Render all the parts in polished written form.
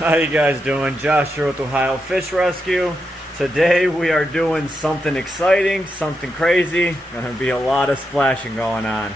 How you guys doing? Josh here with Ohio Fish Rescue. Today we are doing something exciting, something crazy. Gonna be a lot of splashing going on.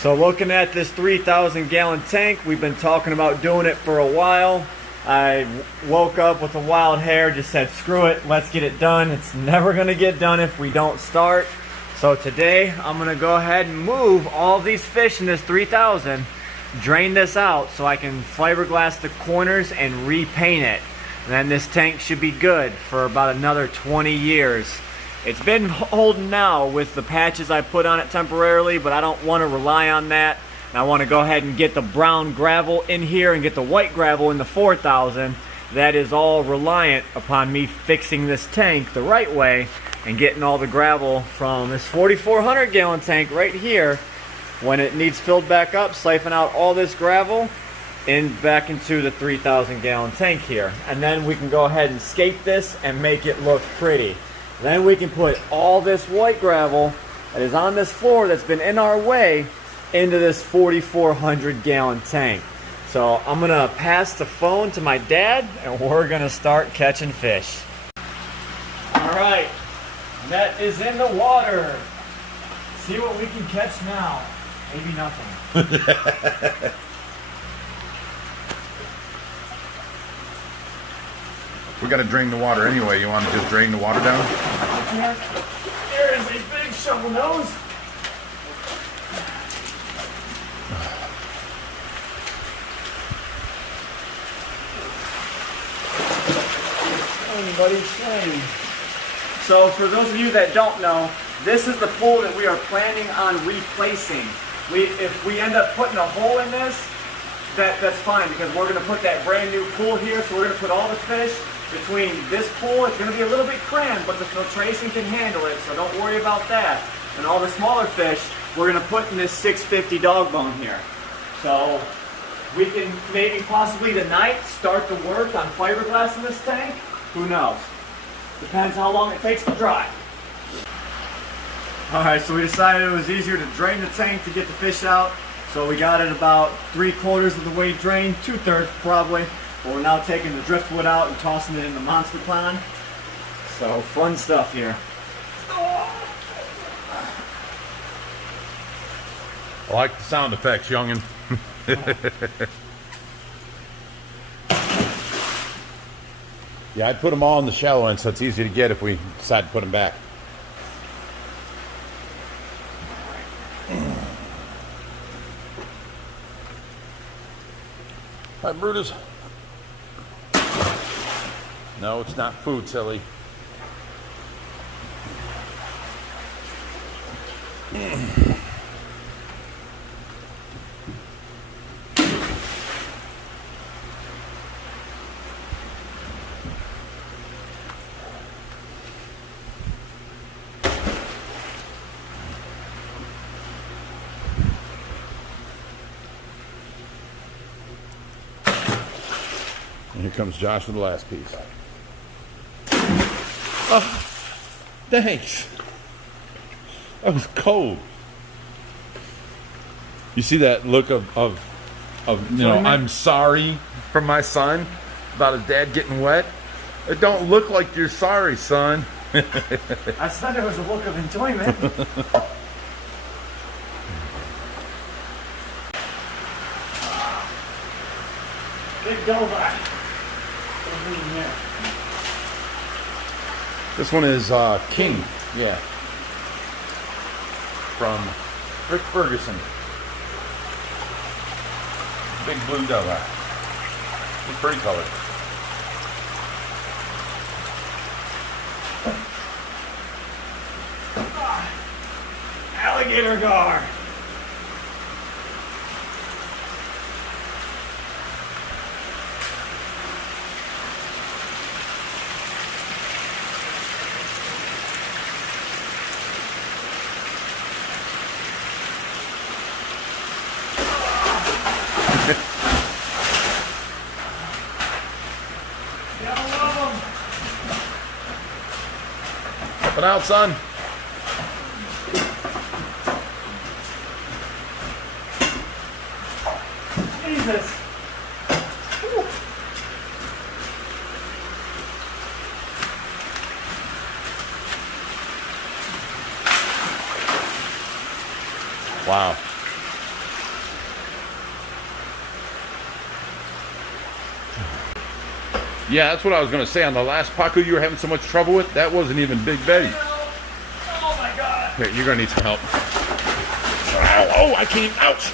So looking at this 3,000 gallon tank, we've been talking about doing it for a while. I woke up with a wild hair, just said screw it, let's get it done. It's never gonna get done if we don't start. So today I'm gonna go ahead and move all these fish in this 3,000, drain this out so I can fiberglass the corners and repaint it. And then this tank should be good for about another 20 years. It's been holding now with the patches I put on it temporarily, but I don't want to rely on that. And I want to go ahead and get the brown gravel in here and get the white gravel in the 4,000. That is all reliant upon me fixing this tank the right way and getting all the gravel from this 4,400 gallon tank right here. When it needs filled back up, siphon out all this gravel and back into the 3,000 gallon tank here. And then we can go ahead and skate this and make it look pretty. Then we can put all this white gravel that is on this floor that's been in our way into this 4,400 gallon tank. So I'm gonna pass the phone to my dad and we're gonna start catching fish. All right, net is in the water. See what we can catch now. Maybe nothing. We got to drain the water anyway. You want to just drain the water down? There is a big shovel nose. Anybody's saying. So for those of you that don't know, this is the pool that we are planning on replacing. If we end up putting a hole in this, that's fine, because we're going to put that brand new pool here. So we're going to put all the fish between this pool. It's going to be a little bit crammed, but the filtration can handle it, so don't worry about that. And all the smaller fish, we're going to put in this 650 dog bone here. So we can maybe possibly tonight start the work on fiberglass in this tank. Who knows? Depends how long it takes to dry. Alright, so we decided it was easier to drain the tank to get the fish out. So we got it about 3/4 of the way drained, 2/3 probably. But we're now taking the driftwood out and tossing it in the monster pond. So fun stuff here. I like the sound effects, youngin'. Yeah, I'd put them all in the shallow end so it's easy to get if we decide to put them back. Hi, Brutus. No, it's not food, silly. And here comes Josh with the last piece. Oh, thanks. That was cold. You see that look of you know, I'm sorry from my son about his dad getting wet? It don't look like you're sorry, son. I said it was a look of enjoyment. Big dover. This one is King, yeah, from Rick Ferguson. Big blue dover. It's pretty color. Alligator gar. Helping out, son. Jesus. Whew. Wow. Yeah, that's what I was going to say. On the last Pacu you were having so much trouble with, that wasn't even Big Betty. Oh my God. Here, you're going to need some help. Ow, oh, I can't. Ouch.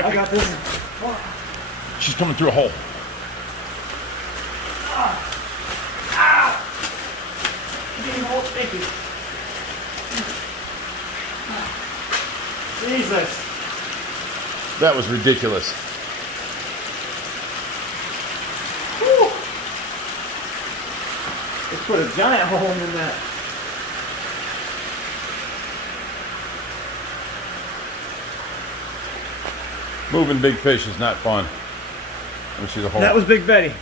I got this. She's coming through a hole. Thank you. Jesus. That was ridiculous. Whew. Let's put a giant hole in that. Moving big fish is not fun. Let me see the hole. That was Big Betty.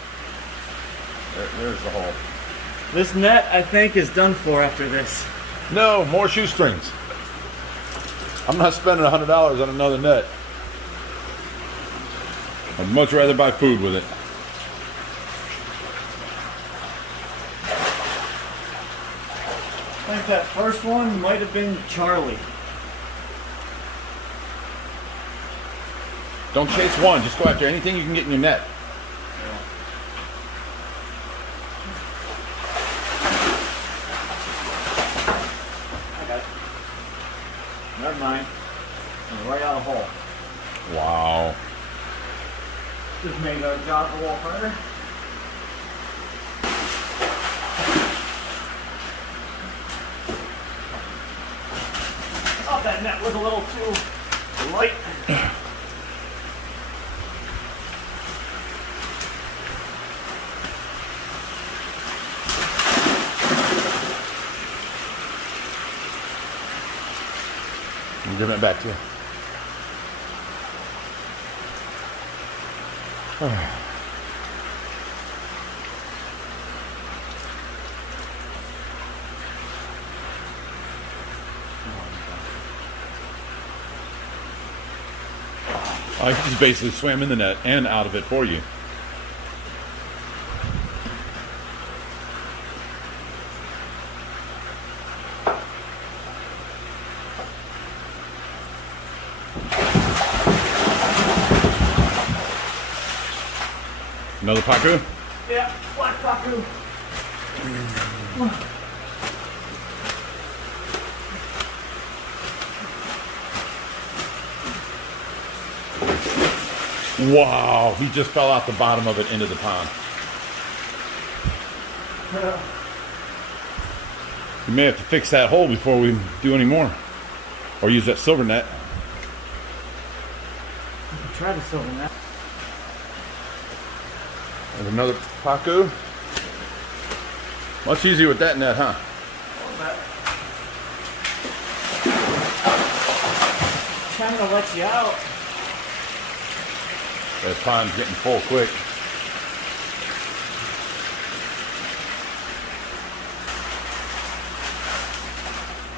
There's the hole. This net, I think, is done for after this. No, more shoestrings. I'm not spending $100 on another net. I'd much rather buy food with it. I think that first one might have been Charlie. Don't chase one. Just go after anything you can get in your net. I got it. Never mind. I'm right out of hole. Wow. Just made our job a little harder. Oh, that net was a little too light. I'm giving it back to you. I just basically swam in the net and out of it for you. Another Pacu? Yeah, black Pacu. Wow, he just fell out the bottom of it into the pond. We may have to fix that hole before we do any more. Or use that silver net. I can try the silver net. There's another Pacu. Much easier with that net, huh? Trying to let you out. That pond's getting full quick.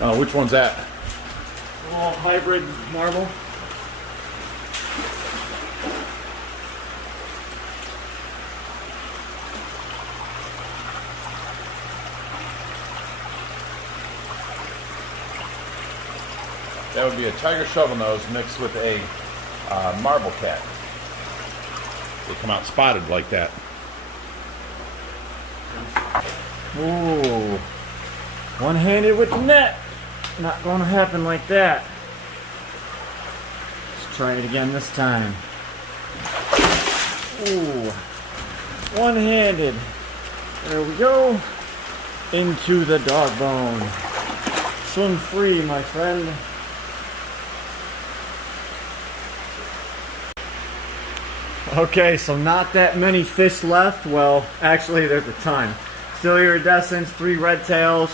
Oh, which one's that? A little hybrid marble. That would be a tiger shovel nose mixed with a marble cat. They come out spotted like that. Ooh. One-handed with the net. Not going to happen like that. Let's try it again this time. Ooh. One-handed. There we go. Into the dog bone. Swim free, my friend. Okay, so not that many fish left. Well, actually, there's a ton. Still iridescents, 3 red tails,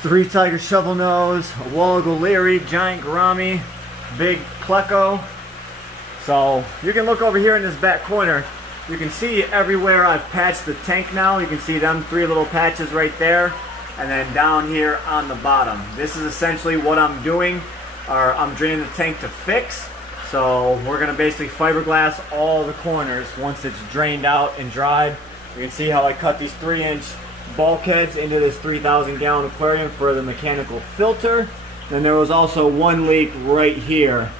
3 tiger shovel nose, a wallago leary, giant gourami, big pleco. So you can look over here in this back corner. You can see everywhere I've patched the tank now. You can see them 3 little patches right there. and then down here on the bottom. This is essentially what I'm doing, or I'm draining the tank to fix. So we're gonna basically fiberglass all the corners once it's drained out and dried. You can see how I cut these 3-inch bulkheads into this 3,000 gallon aquarium for the mechanical filter. Then there was also one leak right here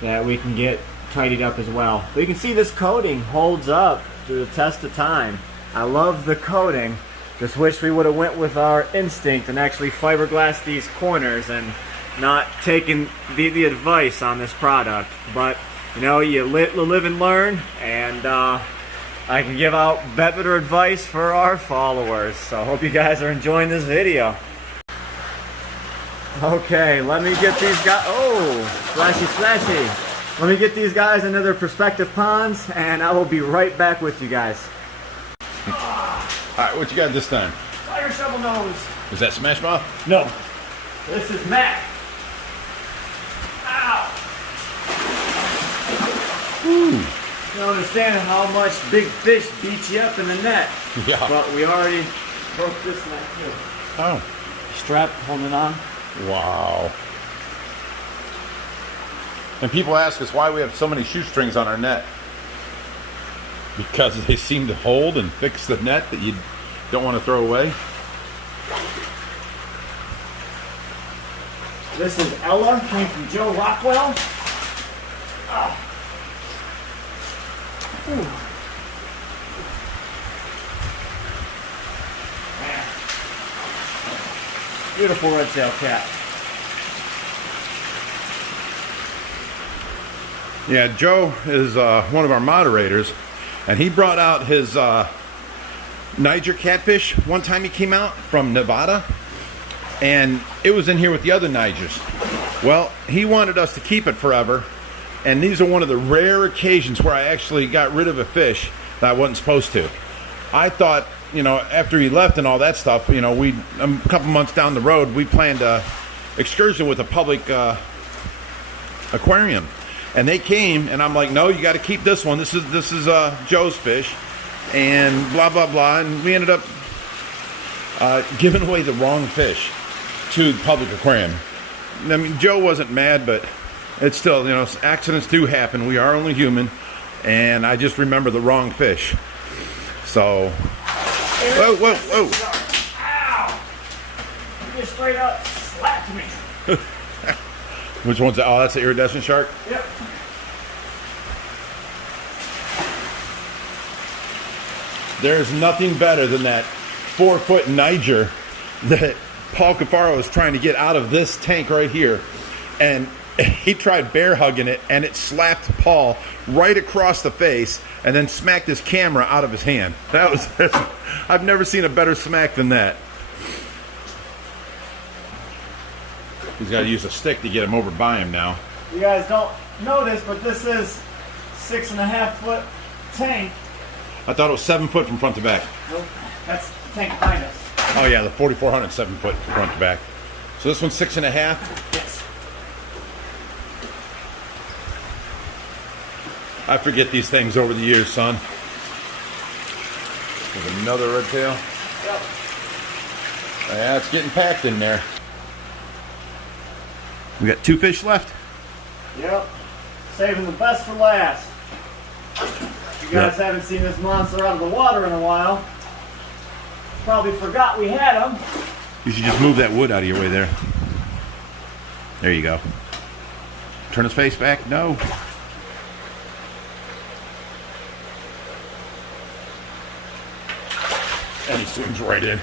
that we can get tidied up as well. But you can see this coating holds up through the test of time. I love the coating. Just wish we would have went with our instinct and actually fiberglassed these corners and not taken the advice on this product. But you know, you live and learn, and I can give out better advice for our followers. So I hope you guys are enjoying this video. Okay, let me get these guys. Oh, splashy, splashy. Let me get these guys into their prospective ponds, and I will be right back with you guys. Alright, what you got this time? Fire shovel nose. Is that Smash Mouth? No. This is Mac. Ow. Ooh. You don't understand how much big fish beat you up in the net. Yeah. But we already broke this net too. Oh. Strap holding on. Wow. And people ask us why we have so many shoestrings on our net. Because they seem to hold and fix the net that you don't want to throw away. This is Ella, came from Joe Rockwell. Ah. Ooh. Man. Beautiful red-tailed cat. Yeah, Joe is one of our moderators, and he brought out his Niger catfish one time he came out from Nevada, and it was in here with the other Nigers. Well, he wanted us to keep it forever, and these are one of the rare occasions where I actually got rid of a fish that I wasn't supposed to. I thought, you know, after he left and all that stuff, you know, a couple months down the road, we planned a excursion with a public aquarium. And they came, and I'm like, no, you got to keep this one. This is Joe's fish, and blah blah blah. And we ended up giving away the wrong fish to the public aquarium. I mean, Joe wasn't mad, but it's still, you know, accidents do happen. We are only human, and I just remember the wrong fish. So, whoa, whoa, whoa! Ow! You just straight up slapped me. Which one's that? Oh, that's the iridescent shark? Yep. There's nothing better than that 4-foot Niger that Paul Cuffaro is trying to get out of this tank right here. And he tried bear hugging it, and it slapped Paul right across the face and then smacked his camera out of his hand. I've never seen a better smack than that. He's got to use a stick to get him over by him now. You guys don't know this, but this is 6.5-foot tank. I thought it was 7 foot from front to back. Nope, that's the tank behind us. Oh yeah, the 4400 7 foot front to back. So this one's 6.5. Yes. I forget these things over the years, son. There's another red tail. Yep. Yeah, it's getting packed in there. We got 2 fish left. Yep. Saving the best for last. You guys haven't seen this monster out of the water in a while. Probably forgot we had him. You should just move that wood out of your way there. There you go. Turn his face back. No. And he swims right in.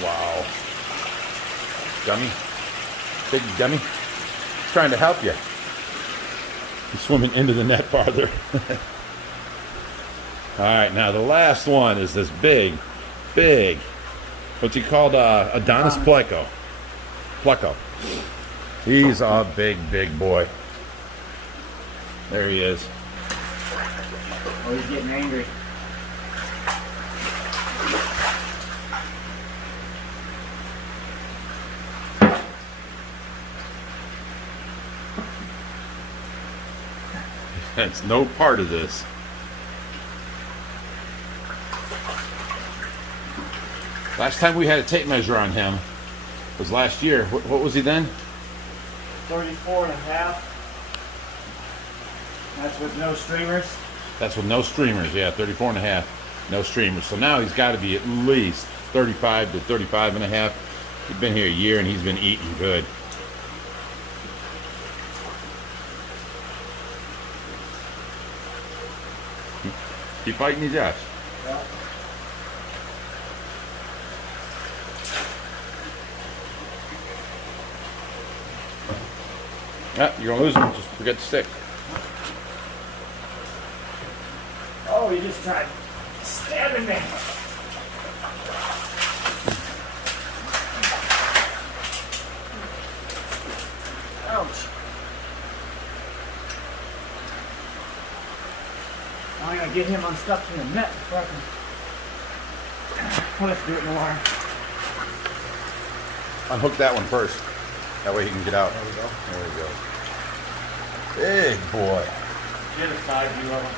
Wow. Dummy. Big dummy. Trying to help you. He's swimming into the net farther. Alright, now the last one is this big, what's he called? Adonis pleco. He's a big boy. There he is. Oh, he's getting angry. That's no part of this. Last time we had a tape measure on him was last year. What was he then? 34 and a half. That's with no streamers. That's with no streamers, yeah, 34 and a half, no streamers. So now he's got to be at least 35 to 35 and a half. He's been here a year and he's been eating good. Keep fighting these Josh. Yeah. Yeah, you're gonna lose him. Just forget the stick. Oh, you just tried stabbing me. Ouch. I'm gonna get him unstuck from the net before I can. Let's do it in the water. Unhook that one first. That way he can get out. There we go. There we go. Big boy. Get a side view of him.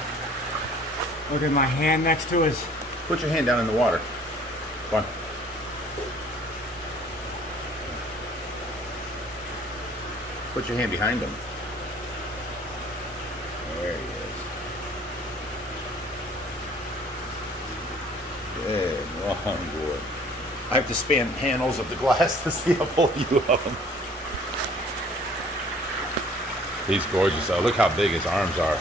Look at my hand next to his. Put your hand down in the water. Come on. Put your hand behind him. There he is. Big, long boy. I have to span panels of the glass to see a full view of him. He's gorgeous though. Look how big his arms are.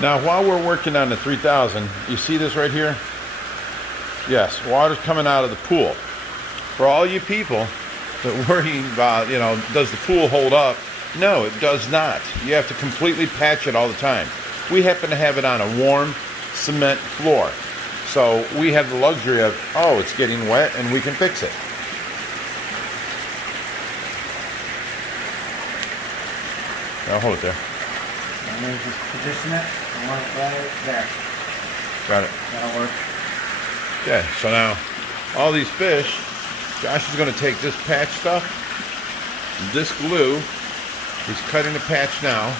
Now, while we're working on the 3000, you see this right here? Yes, water's coming out of the pool. For all you people that worry about, you know, does the pool hold up? No, it does not. You have to completely patch it all the time. We happen to have it on a warm cement floor. So we have the luxury of, oh, it's getting wet and we can fix it. Now hold it there. I'm going to just position it. I want it right there. Got it. That'll work. Okay, so now all these fish, Josh is going to take this patch stuff, this glue, he's cutting the patch now.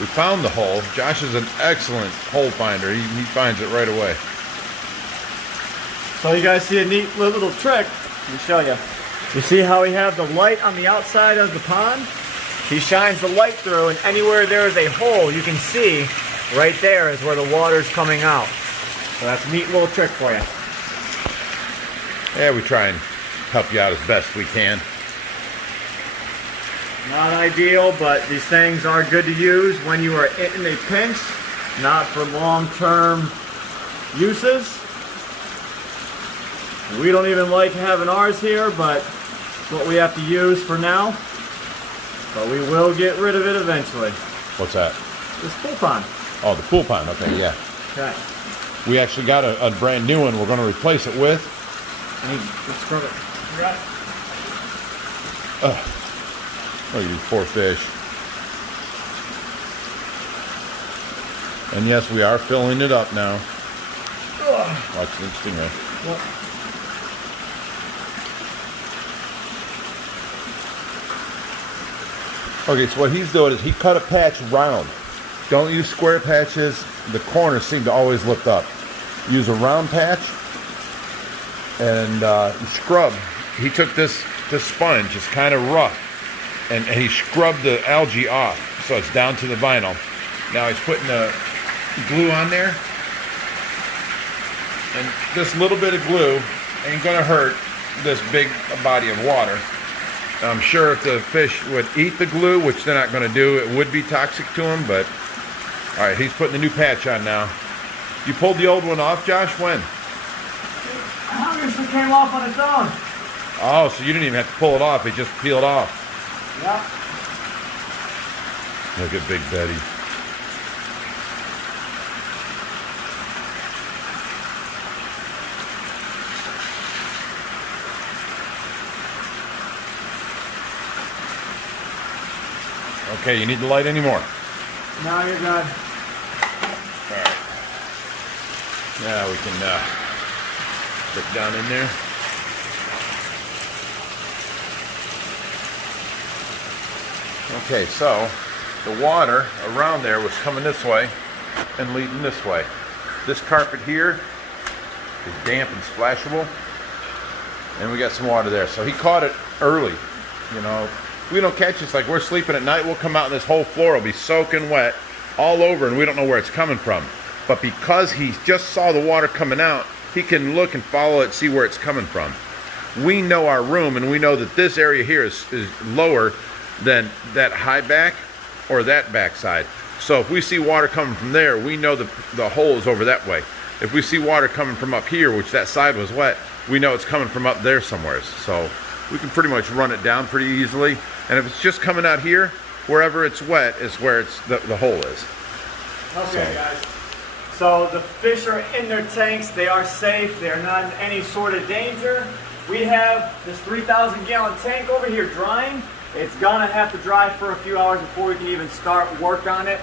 We found the hole. Josh is an excellent hole finder. He finds it right away. So you guys see a neat little trick. Let me show you. You see how we have the light on the outside of the pond? He shines the light through, and anywhere there is a hole, you can see right there is where the water's coming out. So that's a neat little trick for you. Yeah, we try and help you out as best we can. Not ideal, but these things are good to use when you are in a pinch, not for long-term uses. We don't even like having ours here, but it's what we have to use for now. But we will get rid of it eventually. What's that? This pool pond. Oh, the pool pond. Okay, yeah. Okay. We actually got a brand new one we're going to replace it with. Let's scrub it. You got it? Look at these poor fish. And yes, we are filling it up now. Watch the stingray. What? Okay, so what he's doing is he cut a patch round. Don't use square patches. The corners seem to always lift up. Use a round patch and scrub. He took this sponge, it's kind of rough, and he scrubbed the algae off, so it's down to the vinyl. Now he's putting the glue on there, and this little bit of glue ain't gonna hurt this big body of water. I'm sure if the fish would eat the glue, which they're not going to do, it would be toxic to them, but all right, he's putting the new patch on now. You pulled the old one off, Josh? When? Obviously came off on its own. Oh, so you didn't even have to pull it off, it just peeled off. Yep. Look at Big Betty. Okay, you need the light anymore? Now you're good. Alright. Now we can put down in there. Okay, so the water around there was coming this way and leading this way. This carpet here is damp and splashable, and we got some water there. So he caught it early. You know, we don't catch this like we're sleeping at night. We'll come out and this whole floor will be soaking wet all over, and we don't know where it's coming from. But because he just saw the water coming out, he can look and follow it, see where it's coming from. We know our room, and we know that this area here is lower than that high back or that back side. So if we see water coming from there, we know the hole is over that way. If we see water coming from up here, which that side was wet, we know it's coming from up there somewhere. So we can pretty much run it down pretty easily. And if it's just coming out here, wherever it's wet is where it's the hole is. Okay, guys. So the fish are in their tanks. They are safe. They are not in any sort of danger. We have this 3,000 gallon tank over here drying. It's gonna have to dry for a few hours before we can even start work on it.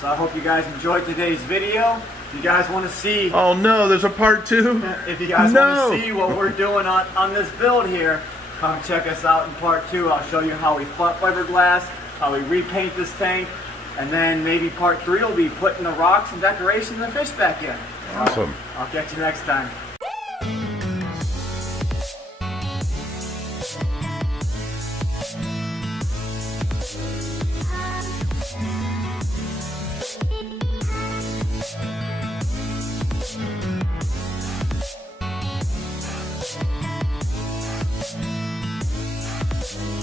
So I hope you guys enjoyed today's video. If you guys want to see, oh no, there's a part 2. if you guys want to see what we're doing on this build here, come check us out in part 2. I'll show you how we fiberglass, how we repaint this tank, and then maybe part 3 will be putting the rocks and decoration and the fish back in. Awesome. I'll catch you next time.